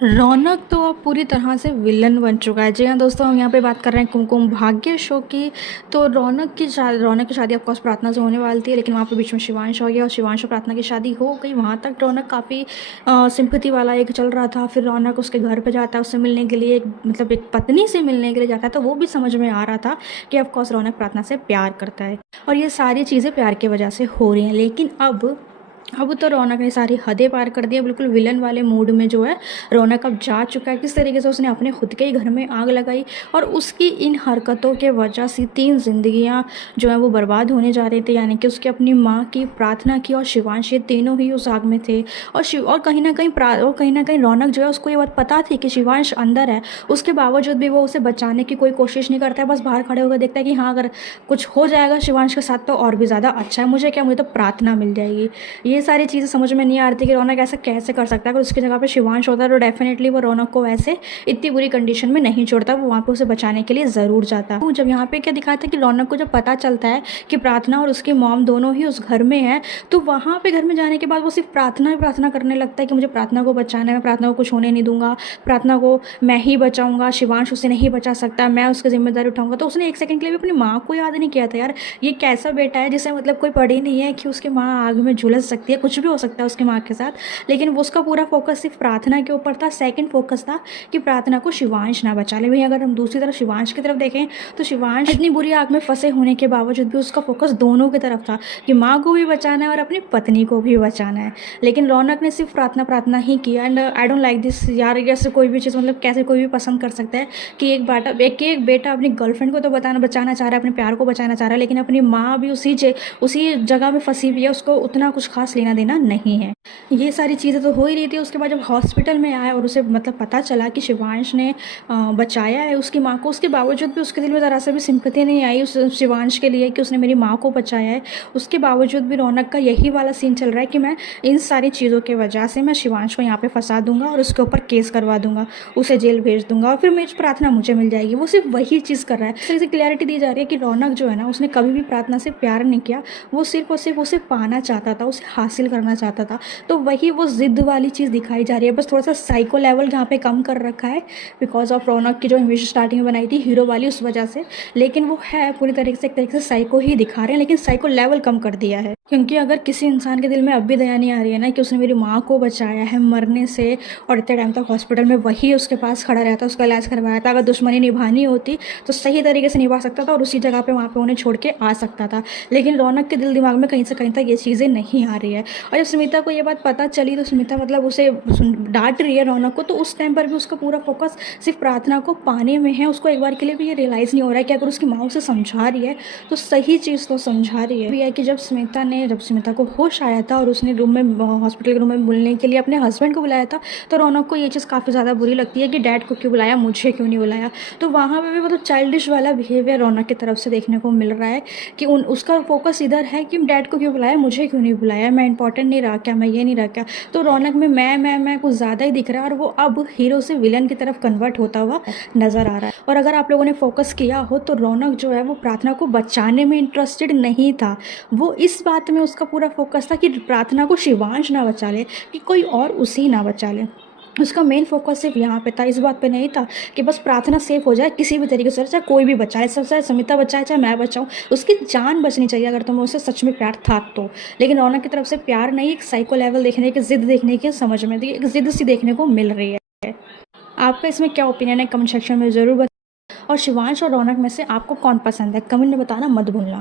रौनक तो अब पूरी तरह से विलन बन चुका है। जी हाँ दोस्तों, हम यहाँ पे बात कर रहे हैं कुमकुम भाग्य शो की। तो रौनक की शादी ऑफकोर्स प्रार्थना से होने वाली थी, लेकिन वहाँ पे बीच में शिवांश हो गया और शिवांश और प्रार्थना की शादी हो गई। वहाँ तक रौनक काफ़ी सिंपैथी वाला एक चल रहा था। फिर रौनक उसके घर पे जाता है, उससे मिलने के लिए, मतलब एक पत्नी से मिलने के लिए जाता है, तो वो भी समझ में आ रहा था कि ऑफकोर्स रौनक प्रार्थना से प्यार करता है और ये सारी चीज़ें प्यार की वजह से हो रही हैं। लेकिन अब तो रौनक ने सारी हदें पार कर दी है। बिल्कुल विलन वाले मूड में जो है रौनक अब जा चुका है। किस तरीके से उसने अपने खुद के ही घर में आग लगाई और उसकी इन हरकतों के वजह से 3 जिंदगियां जो है वो बर्बाद होने जा रही थी। यानी कि उसकी अपनी माँ की, प्रार्थना की और शिवांश, ये तीनों ही उस आग में थे। और कहीं ना कहीं रौनक जो है उसको ये बात पता थी कि शिवांश अंदर है। उसके बावजूद भी वो उसे बचाने की कोई कोशिश नहीं करता है। बस बाहर खड़े होकर देखता है कि हाँ, अगर कुछ हो जाएगा शिवांश के साथ तो और भी ज़्यादा अच्छा है, मुझे क्या, मुझे तो प्रार्थना मिल जाएगी। ये सारी चीज़ें समझ में नहीं आ रही थी कि रौनक ऐसा कैसे कर सकता है। अगर उसकी जगह पे शिवांश होता तो डेफिनेटली वो रौनक को वैसे इतनी बुरी कंडीशन में नहीं छोड़ता, वो वहाँ पे उसे बचाने के लिए ज़रूर जाता। जब यहाँ पे क्या दिखाया था कि रौनक को जब पता चलता है कि प्रार्थना और उसकी मॉम दोनों ही उस घर में है, तो वहाँ पे घर में जाने के बाद वो सिर्फ प्रार्थना ही प्रार्थना करने लगता है कि मुझे प्रार्थना को बचाना है, मैं प्रार्थना को कुछ होने नहीं दूंगा, प्रार्थना को मैं ही बचाऊंगा, शिवांश उसे नहीं बचा सकता, मैं उसकी जिम्मेदारी उठाऊंगा। तो उसने एक सेकंड के लिए भी अपनी माँ को याद नहीं किया था। यार, ये कैसा बेटा है जिसे मतलब कोई पढ़ी नहीं है कि उसकी माँ आग में झुलस सकती है, कुछ भी हो सकता है उसकी माँ के साथ। लेकिन वो उसका पूरा फोकस सिर्फ प्रार्थना के ऊपर था। सेकंड फोकस था कि प्रार्थना को शिवांश ना बचा ले। वहीं अगर हम दूसरी तरफ शिवांश की तरफ देखें तो शिवांश इतनी बुरी आग में फंसे होने के बावजूद भी उसका फोकस दोनों की तरफ था कि माँ को भी बचाना है और अपनी पत्नी को भी बचाना है। लेकिन रौनक ने सिर्फ प्रार्थना प्रार्थना ही किया। And I don't like this यार। जैसे कोई भी चीज़, मतलब कैसे कोई भी पसंद कर सकता है कि एक बेटा अपनी गर्लफ्रेंड को तो बचाना चाह रहा है, अपने प्यार को बचाना चाह रहा है, लेकिन अपनी माँ भी उसी जगह में फंसी हुई है, उसको उतना कुछ खास लेना देना नहीं है। ये सारी चीज़ें तो हो ही रही थी। उसके बाद जब हॉस्पिटल में आया और उसे मतलब पता चला कि शिवांश ने बचाया है उसकी माँ को, उसके बावजूद भी उसके दिल में ज़रा सा भी सिंपैथी नहीं आई उस शिवांश के लिए कि उसने मेरी माँ को बचाया है। उसके बावजूद भी रौनक का यही वाला सीन चल रहा है कि मैं इन सारी चीज़ों की वजह से मैं शिवांश को यहाँ पे फंसा दूंगा और उसके ऊपर केस करवा दूंगा, उसे जेल भेज दूंगा और फिर मेरी प्रार्थना मुझे मिल जाएगी। वो सिर्फ वही चीज़ कर रहा है। इस तरह से क्लैरिटी दी जा रही है कि रौनक जो है ना, उसने कभी भी प्रार्थना से प्यार नहीं किया। वो सिर्फ और सिर्फ उसे पाना चाहता था, उसे हासिल करना चाहता था। तो वही वो जिद वाली चीज़ दिखाई जा रही है। बस थोड़ा सा साइको लेवल यहाँ पे कम कर रखा है बिकॉज ऑफ रौनक की जो इमेज स्टार्टिंग में बनाई थी हीरो वाली, उस वजह से। लेकिन वो है पूरी तरीके से, एक तरीके से साइको ही दिखा रहे हैं, लेकिन साइको लेवल कम कर दिया है। क्योंकि अगर किसी इंसान के दिल में अब भी दया नहीं आ रही है ना कि उसने मेरी माँ को बचाया है मरने से और इतने टाइम तक हॉस्पिटल में वही उसके पास खड़ा रहता, उसका इलाज करवाया था, अगर दुश्मनी निभानी होती तो सही तरीके से निभा सकता था और उसी जगह पे वहाँ पे उन्हें छोड़ के आ सकता था। लेकिन रौनक के दिल दिमाग में कहीं से कहीं तक ये चीज़ें नहीं आ रही है। और जब स्मिता को ये बात पता चली तो स्मिता मतलब उसे डांट रही है रौनक को, तो उस टाइम पर भी उसका पूरा फोकस सिर्फ प्रार्थना को पाने में है। उसको एक बार के लिए भी ये रियलाइज़ नहीं हो रहा है कि अगर उसकी माँ उसे समझा रही है तो सही चीज़ तो समझा रही है। भी है कि जब स्मिता को होश आया था और उसने हॉस्पिटल के रूम में मिलने के लिए अपने हस्बैंड को बुलाया था, तो रौनक को ये चीज़ काफ़ी ज़्यादा बुरी लगती है कि डैड को क्यों बुलाया, मुझे क्यों नहीं बुलाया। तो वहाँ पे भी मतलब चाइल्डिश वाला बिहेवियर रौनक की तरफ से देखने को मिल रहा है कि उसका फोकस इधर है कि डैड को क्यों बुलाया, मुझे क्यों नहीं बुलाया, मैं इंपॉर्टेंट नहीं रहा क्या, मैं ये नहीं रहा क्या। तो रौनक में मैं कुछ ज़्यादा ही दिख रहा है और वो अब हीरो से विलन की तरफ कन्वर्ट होता हुआ नज़र आ रहा है। और अगर आप लोगों ने फोकस किया हो तो रौनक जो है वो प्रार्थना को बचाने में इंटरेस्टेड नहीं था। वो इस बात में उसका पूरा फोकस था कि प्रार्थना को शिवांश ना बचा ले, कि कोई और उसे ना बचा ले। उसका मेन फोकस सिर्फ यहाँ पे था, इस बात पे नहीं था कि बस प्रार्थना सेफ हो जाए किसी भी तरीके से, चाहे कोई भी बचाए, चाहे समिता बचाए चाहे मैं बचाऊँ, उसकी जान बचनी चाहिए अगर तुम्हें उससे सच में प्यार था तो। लेकिन रौनक की तरफ से प्यार नहीं, एक साइको लेवल देखने की, जिद देखने की समझ में एक जिद सी देखने को मिल रही है। आपका इसमें क्या ओपिनियन है कमेंट सेक्शन में ज़रूर बताएं। और शिवांश और रौनक में से आपको कौन पसंद है कमेंट में बताना मत भूलना।